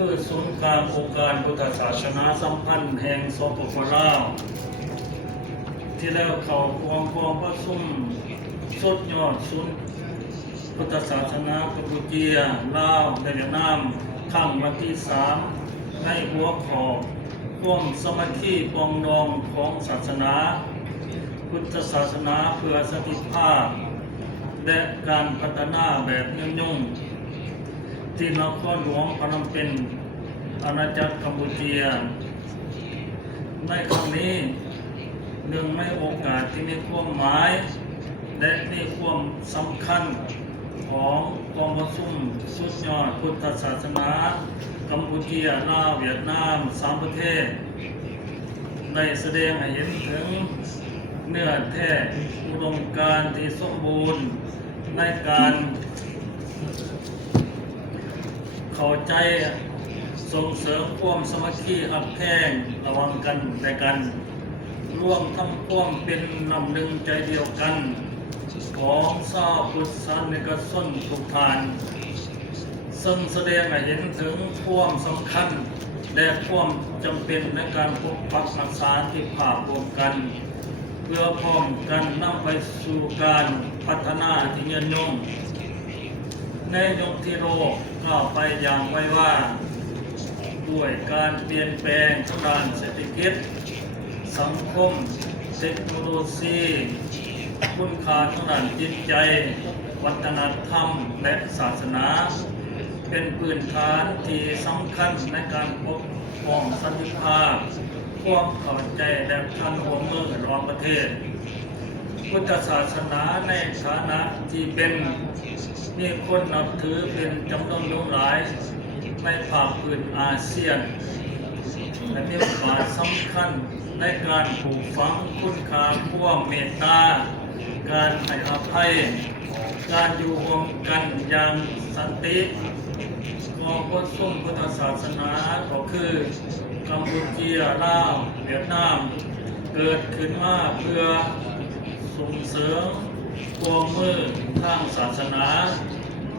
คือศูนย์กลางองค์การพุทธศาสนาสัมพันธ์แห่งสปป.ลาวที่แล้วเขาควงประชุมสุดยอดศูนย์พุทธศาสนากัมพูชาลาวและเวียดนามครั้งวันที่3ในหัวข้อความสามัคคีปรองดองของศาสนาพุทธศาสนาเพื่อสันติภาพและการพัฒนาแบบยุ่งที่นครหลวงพนมเปญอาณาจักรกัมพูชาในครั้งนี้หนึ่งในโอกาสที่มีความหมายและมีความสำคัญของกองประชุมสุดยอดพุทธศาสนากัมพูชาลาวเวียดนาม3ประเทศได้แสดงให้เห็นถึงเนื้อแท้อุดมการณ์ที่สมบูรณ์ในการเข้าใจส่งเสริมความสามัคคีหักแพงระวังกันและกันร่วมทั้งความเป็นน้ำหนึ่งใจเดียวกันของชาวพุทธศาสนิกชนทุกท่านซึ่งแสดงให้เห็นถึงความสำคัญและความจำเป็นในการปกปักรักษาที่ภาพรวมกันเพื่อพร้อมกันนำไปสู่การพัฒนาที่ยืนยงในยุคที่โลกก้าวไปอย่างไวว่าด้วยการเปลี่ยนแปลงทางด้านเศรษฐกิจสังคมเทคโนโลยีคุณค่าทางด้านจิตใจวัฒนธรรมและศาสนาเป็นพื้นฐานที่สำคัญในการปกป้องสันติภาพความเข้าใจและการร่วมมือระหว่างประเทศพุทธศาสนาในฐานะที่เป็นมีคนนับถือเป็นจำนวนหลายในภาคพื้นอาเซียนและมีบทบาทสำคัญในการปลูกฝังคุณค่าความเมตตาการให้อภัยการอยู่ร่วมกันอย่างสันติกองประชุมพุทธศาสนาก็คือกัมพูชาลาวเวียดนามเกิดขึ้นมาเพื่อส่งเสริมความมือทางศาสนา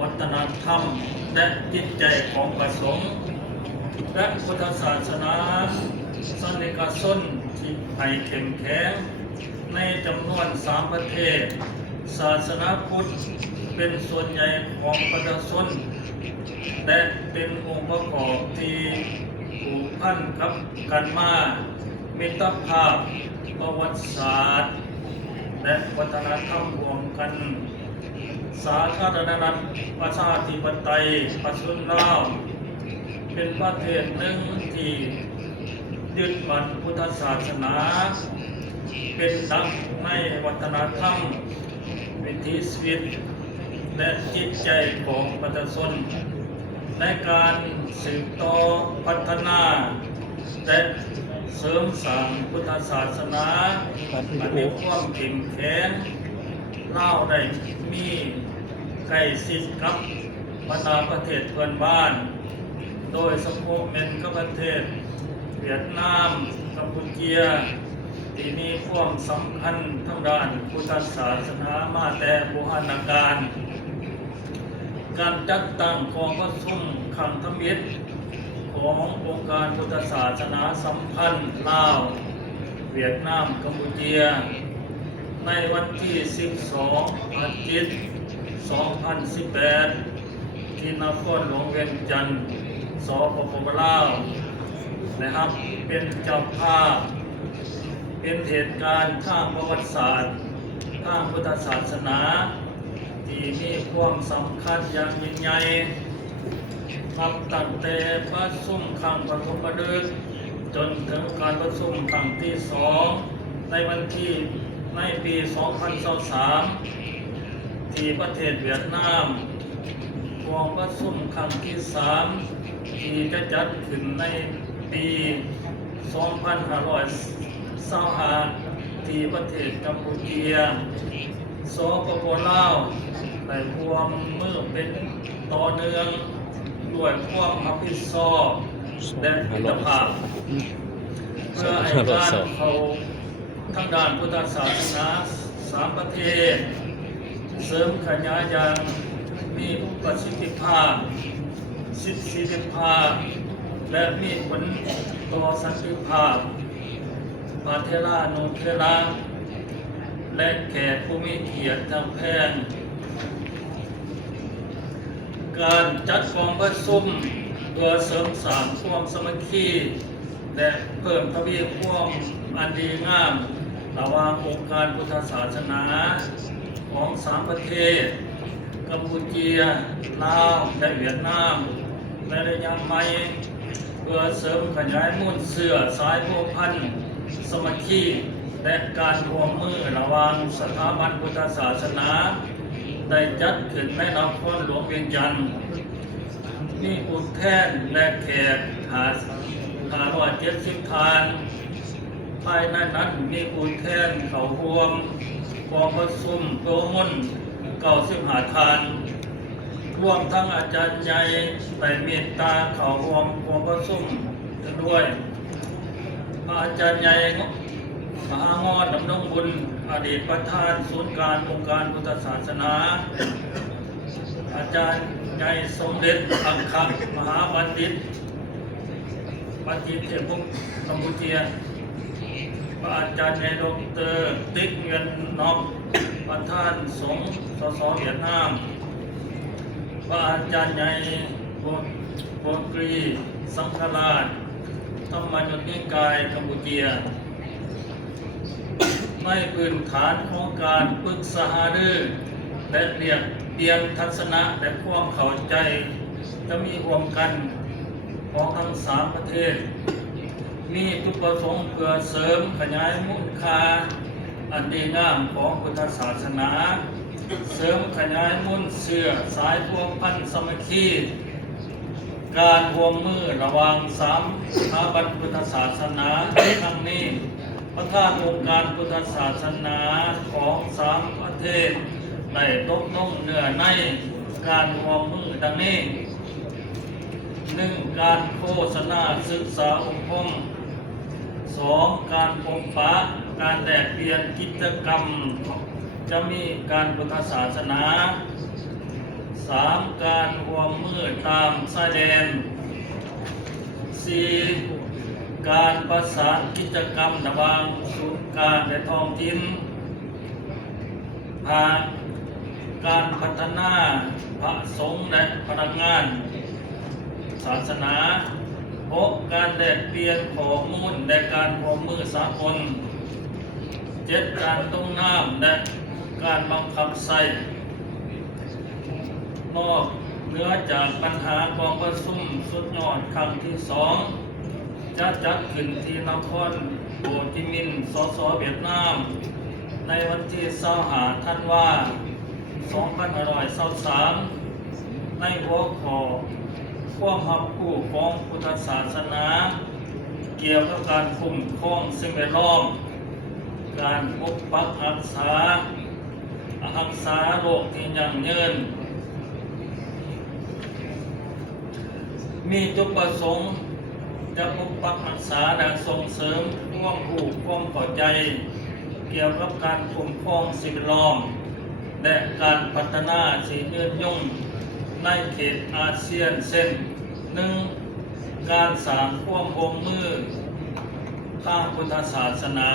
วัฒนธรรมและจิตใจของประสงค์และพุทธศาสนาสันนิกชนที่ให้เข้มแข็งในจำนวน3ประเทศศาสนาพุทธเป็นส่วนใหญ่ของประชาชนและเป็นองค์ประกอบที่ผูกพันกับกันมามิตรภาพประวัติศาสตร์และวัฒนธรรมรวมกันสาธารณรัฐประชาธิปไตยประชาชนลาวเป็นประเทศหนึ่งที่ยึดมั่นพุทธศาสนาเป็นหลักในวัฒนธรรมวิถีชีวิตและจิตใจของประชาชนในการสืบต่อพัฒนาและเสริมสร้างพุทธศาสนาให้มีความเข้มแข็งลาวได้มีใกล้ชิดกับบรรดาประเทศเพื่อนบ้านโดยสมมุติเป็นกับประเทศเวียดนามกัมพูชาที่มีความสำคัญทางด้านพุทธศาสนามาแต่โบราณกาลการจัดตั้งกองประชุมครั้งทมิตรขององค์การพุทธศาสนาสัมพันธ์ลาวเวียดนามกัมพูชาในวันที่12อาทิตย์2018ที่นครหลวงเวียงจันทร์สปป.ลาวนะครับเป็นเจ้าภาพเป็นเหตุการณ์ทางประวัติศาสตร์ทางพุทธศาสนาที่มีความสำคัญอย่างยิ่งใหญ่นับตั้งแต่ประชุมครั้งปฐมฤกษ์จนถึงการประชุมครั้งที่2ในวันที่ในปี2023ที่ประเทศเวียดนามกองประชุมครั้งที่3ที่จะจัดขึ้นในปี2525ที่ประเทศกัมพูชาสปป.ลาวได้ร่วมมือเป็นต่อเนื่องด้วยความรับผิดชอบและมิตรภาพเพื่อให้การเข้าทางด้านพุทธศาสนา3ประเทศเสริมขยายอย่างมีประสิทธิภาพ สิทธิภาพและมีผลต่อสันติภาพประเทศโนเทลาและแขกผู้มีเกียรติทางแพทย์การจัดกองประชุมตัวเสริมสร้างความสามัคคีและเพิ่มทวีความอันดีงามระหว่างองค์การพุทธศาสนาของสามประเทศกัมพูชาลาวและเวียดนามและระยะใหม่เพื่อเสริมขยายมูลเสื่อสายพัวพันธ์สามัคคีและการร่วมมือระหว่างสถาบันพุทธศาสนาได้จัดขึ้นในนครหลวงเวียงจันทร์มีผู้แทนและแขก570 ท่านภายในนั้นมีผู้แทนเข้าร่วมกองประชุมโตมน95 ท่านรวมทั้งอาจารย์ใหญ่ไปเมตตาเข้าร่วมกองประชุมด้วยอาจารย์ใหญ่มหางอนดำรงบุญอดีตประธานศูนย์การองค์การพุทธศาสนาอาจารย์ใหญ่สมเด็จอัครมหาบัณฑิตเทพกัมพูชาอาจารย์ใหญ่ดรติ๊กเงินนอกประธานสงฆ์สสเวียดนามอาจารย์ใหญ่โบกรีสังฆราชธรรมยุทธนิกายกัมพูชาในพื้นฐานของการปรึกษาหารือและเรียกเปลี่ยนทัศนะและความเข้าใจจะมีรวมกันของทั้ง3 ประเทศมีจุดประสงค์เพื่อเสริมขยายมูลค่าอันดีงามของพุทธศาสนาเสริมขยายมูลเสื่อสายพัวพันธ์สามัคคีการร่วมมือระหว่าง3 สถาบันพุทธศาสนาครั้งนี้ประธานองค์การพุทธศาสนาของ3 ประเทศได้ตกลงเนื้อในการร่วมมือดังนี้ 1. การโฆษณาศึกษาองค์กร 2. การพบปะการแลกเปลี่ยนกิจกรรมจะมีการพุทธศาสนา 3. การร่วมมือตามชายแดน 4. การประสานกิจกรรมระหว่างศูนย์การและท้องถิ่น 5. การพัฒนาพระสงฆ์และพนักงานศาสนา 6. การแลกเปลี่ยนข้อมูลและการร่วมมือสากล 7. การต้องน้ำและการบังคับใช้นอกเหนือจากปัญหากองประชุมสุดยอดครั้งที่ 2จะจัดขึ้นที่นครโฮจิมินห์สสเวียดนามในวันที่25 ธันวาคม 2523ในหัวข้อความรับผู้ของพุทธศาสนาเกี่ยวกับการคุ้มครองสิ่งแวดล้อมการปกปักรักษาโลกที่ยั่งยืนมีจุดประสงค์จะปกปักรักษาและส่งเสริมความรู้ความเข้าใจเกี่ยวกับการคุ้มครองสิ่งแวดล้อมและการพัฒนาสิ่งยืนยงในเขตอาเซียนเช่น 1. การสร้างความร่วมมือทางพุทธศาสนา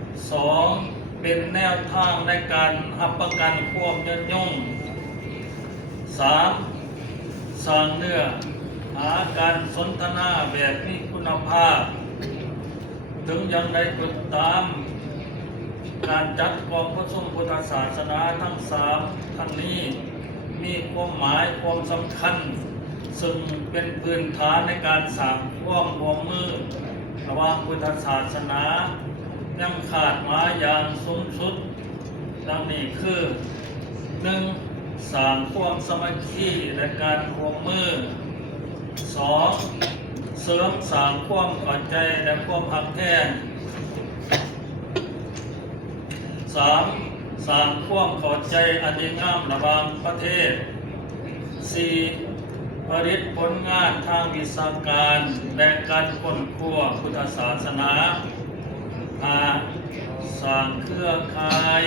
2. เป็นแนวทางในการรับประกันความยืนยง 3. สร้างเนื้อหาการสนทนาแบบมีคุณภาพถึงอย่างไรก็ตามการจัดกองประชุมพุทธศาสนาทั้ง3 ทั้งนี้มีความหมายความสำคัญซึ่งเป็นพื้นฐานในการสร้างความร่วมมือระหว่างพุทธศาสนายังขาดมาอย่างสูงสุดดังนี้คือ 1. สร้างความสามัคคีและการร่วมมือ 2. เสริมสร้างความเข้าใจและความหักแท้ง 3. สร้างความเข้าใจอันดีงามระหว่างประเทศ 4. ผลิตผลงานทางวิชาการและการค้นคว้าพุทธศาสนา 5. สร้างเครือข่าย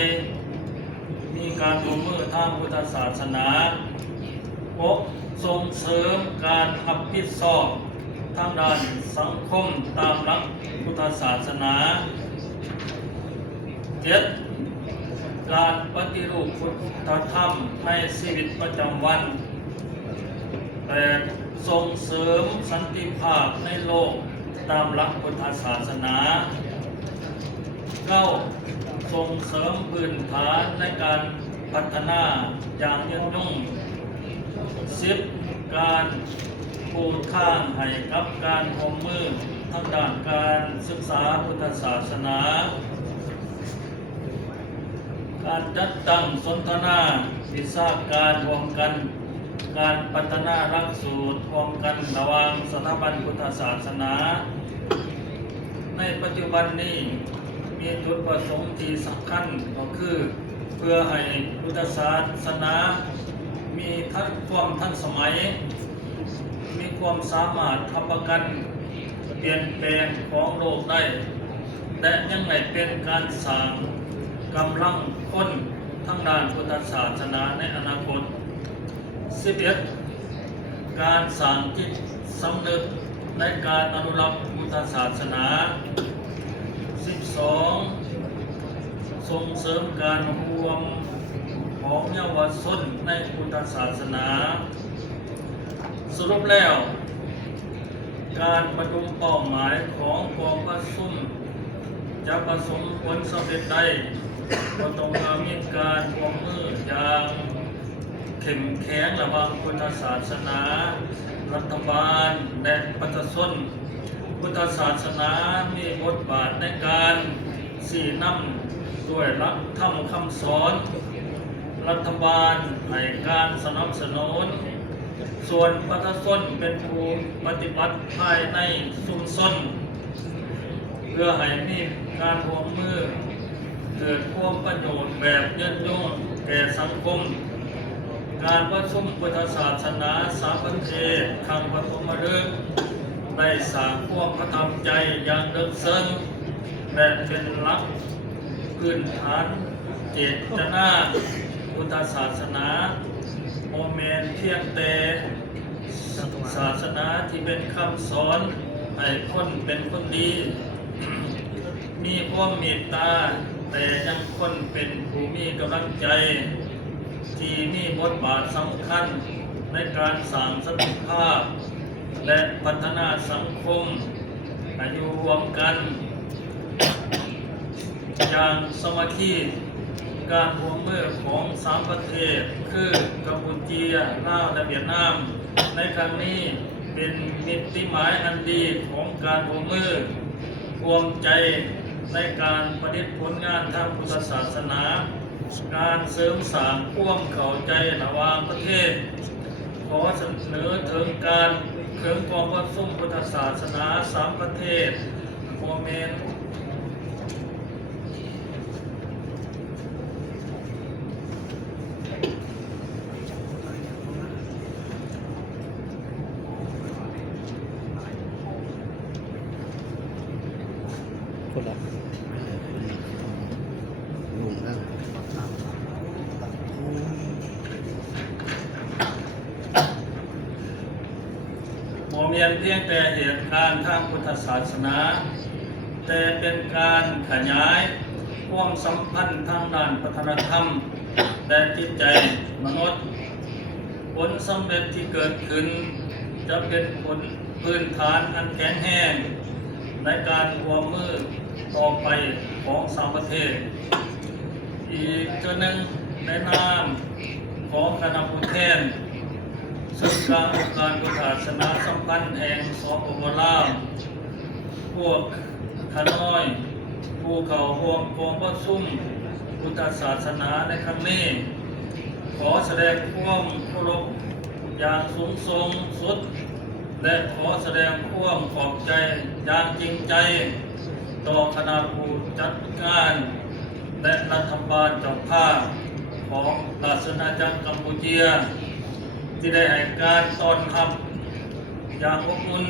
มีการร่วมมือทางพุทธศาสนา 6. ส่งเสริมการรับผิดชอบทางด้านสังคมตามหลักพุทธศาสนา 7. การปฏิรูปพุทธธรรมในชีวิตประจำวัน 8. ส่งเสริมสันติภาพในโลกตามหลักพุทธศาสนา 9. ส่งเสริมพื้นฐานในการพัฒนาอย่างยั่งยืน 10. การปูทางให้กับการร่วมมือทางด้านการศึกษาพุทธศาสนา การจัดตั้งสนทนาวิชาการรวมกัน การพัฒนาหลักสูตรรวมกันระหว่างสถาบันพุทธศาสนา ในปัจจุบันนี้มีจุดประสงค์ที่สำคัญก็คือเพื่อให้พุทธศาสนามีความทันสมัย มีความสามารถทำประกันเปลี่ยนแปลงของโลกได้และยังไม่เป็นการสร้างกำลังคนทางด้านพุทธศาสนาในอนาคต 11. การสร้างจิตสำนึกในการอนุรักษ์พุทธศาสนา 12. ส่งเสริมการรวมของเยาวชนในพุทธศาสนา สรุปแล้ว การประชุมเป้าหมายของกองประชุมจะประสบผลสำเร็จได้ก็ต้องมีการร่วมมืออย่างเข้มแข็งระหว่างพุทธศาสนารัฐบาลและประชาชนพุทธศาสนามีบทบาทในการชี้นำด้วยหลักธรรมคำสอนรัฐบาลให้การสนับสนุนส่วนประชาชนเป็นผู้ปฏิบัติภายในชุมชนเพื่อให้มีการร่วมมือเกิดความประโยชน์แบบยืนยงแก่สังคมการประชุมพุทธศาสนาสามประเทศครั้งปฐมฤกษ์ได้สร้างความประทับใจอย่างลึกซึ้งและเป็นหลักพื้นฐานเจตนาพุทธศาสนาโมเมนเพียงแต่ศาสนาที่เป็นคำสอนให้คนเป็นคนดี มีความเมตตาแต่ยังคนเป็นผู้มีกำลังใจที่มีบทบาทสำคัญในการสร้างสันติภาพและพัฒนาสังคมให้อยู่รวมกันอย่างสามัคคีการร่วมมือของสามประเทศคือกัมพูชาลาวและเวียดนามในครั้งนี้เป็นมิติหมายอันดีของการร่วมมือรวมใจในการประดิษฐ์ผลงานทางพุทธศาสนาการเสริมสร้างความเข้าใจระหว่างประเทศขอเสนอถึงการเสริมความประชุมพุทธศาสนาสามประเทศโมเมนคนละงงนะ บ่แม่นเพียงแต่เหตุการณ์ทางพุทธศาสนาแต่เป็นการขยายความสัมพันธ์ทางด้านวัฒนธรรมและจิตใจมนุษย์ผลสำเร็จที่เกิดขึ้นจะเป็นผลพื้นฐานอันแข็งแรงในการร่วมมือต่อไปของสามประเทศอีกจุดหนึ่งในนามของคณะผู้แทนซึ่งการองค์การพุทธศาสนาสัมพันธ์แห่งสปป.ลาวพวกขน้อยผู้เข้าร่วมกองประชุมพุทธศาสนาในครั้งนี้ขอแสดงความเคารพอย่างสูงส่งสุดและขอแสดงความขอบใจอย่างจริงใจต่อคณะผู้จัดการและรัฐบาลเจ้าภาพของราชอาณาจักรกัมพูชาที่ได้ให้การต้อนรับอย่างอบอุ่น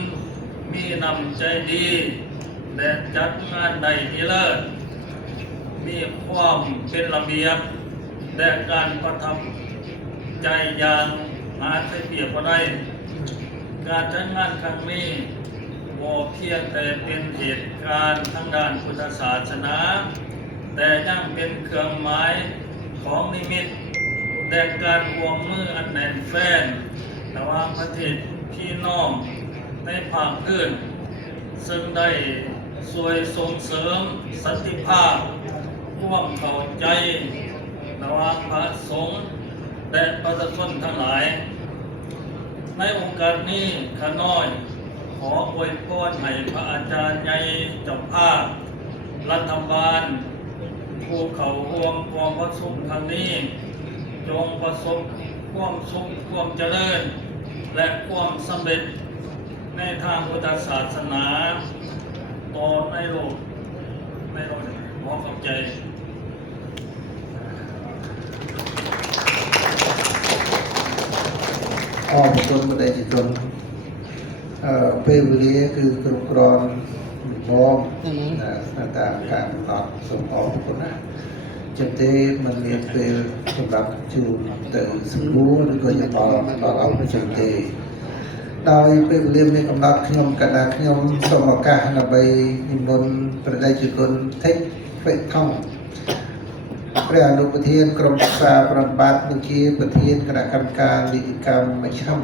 มีน้ำใจดีและจัดงานใดดีเลิศมีความเป็นระเบียบและการประทับใจอย่างอ หาใช้เปรียบบ่ได้การจัดงานครั้งนี้บ่เพียงแต่เป็นเหตุการณ์ทางด้านพุทธศาสนาแต่ยังเป็นเครื่องหมายของนิมิตและการร่วมมืออันแน่นแฟ้นระหว่างประเทศพี่น้องในภาคพื้นซึ่งได้ช่วยส่งเสริมสันติภาพร่วมเข้าใจระหว่างพระสงฆ์และประชาชนทั้งหลายในโอกาสนี้ข้าน้อยขออวยพรให้พระอาจารย์ใหญ่เจ้าภาพรัฐบาลผู้เข้าร่วมกองประชุมครั้งนี้จงประสบความสุขความเจริญและความสำเร็จในทางพุทธศาสนาต่อในโลกขอขอบใจអរគុណបដិជនពេលវេលាគឺគ្រប់គ្រាន់បងតាមការកំណត់សូមអរគុណណាចឹងទេมันមានពេលសម្រាប់ជួនទៅសំណួរឬក៏យោបល់ដល់អស់ចឹងទេដោយពេលវេលាមានកំណត់ខ្ញុំកណ្ដាលខ្ញុំសូមឱកាសដើម្បីនិមន្តព្រះដេចគុណថេកវេថងព្រះអនុប្រធានក្រុមប្រឹក្សាប្រតិបត្តិនិងជាប្រធានគណៈកម្មការនីតិកម្មមជ្ឈិម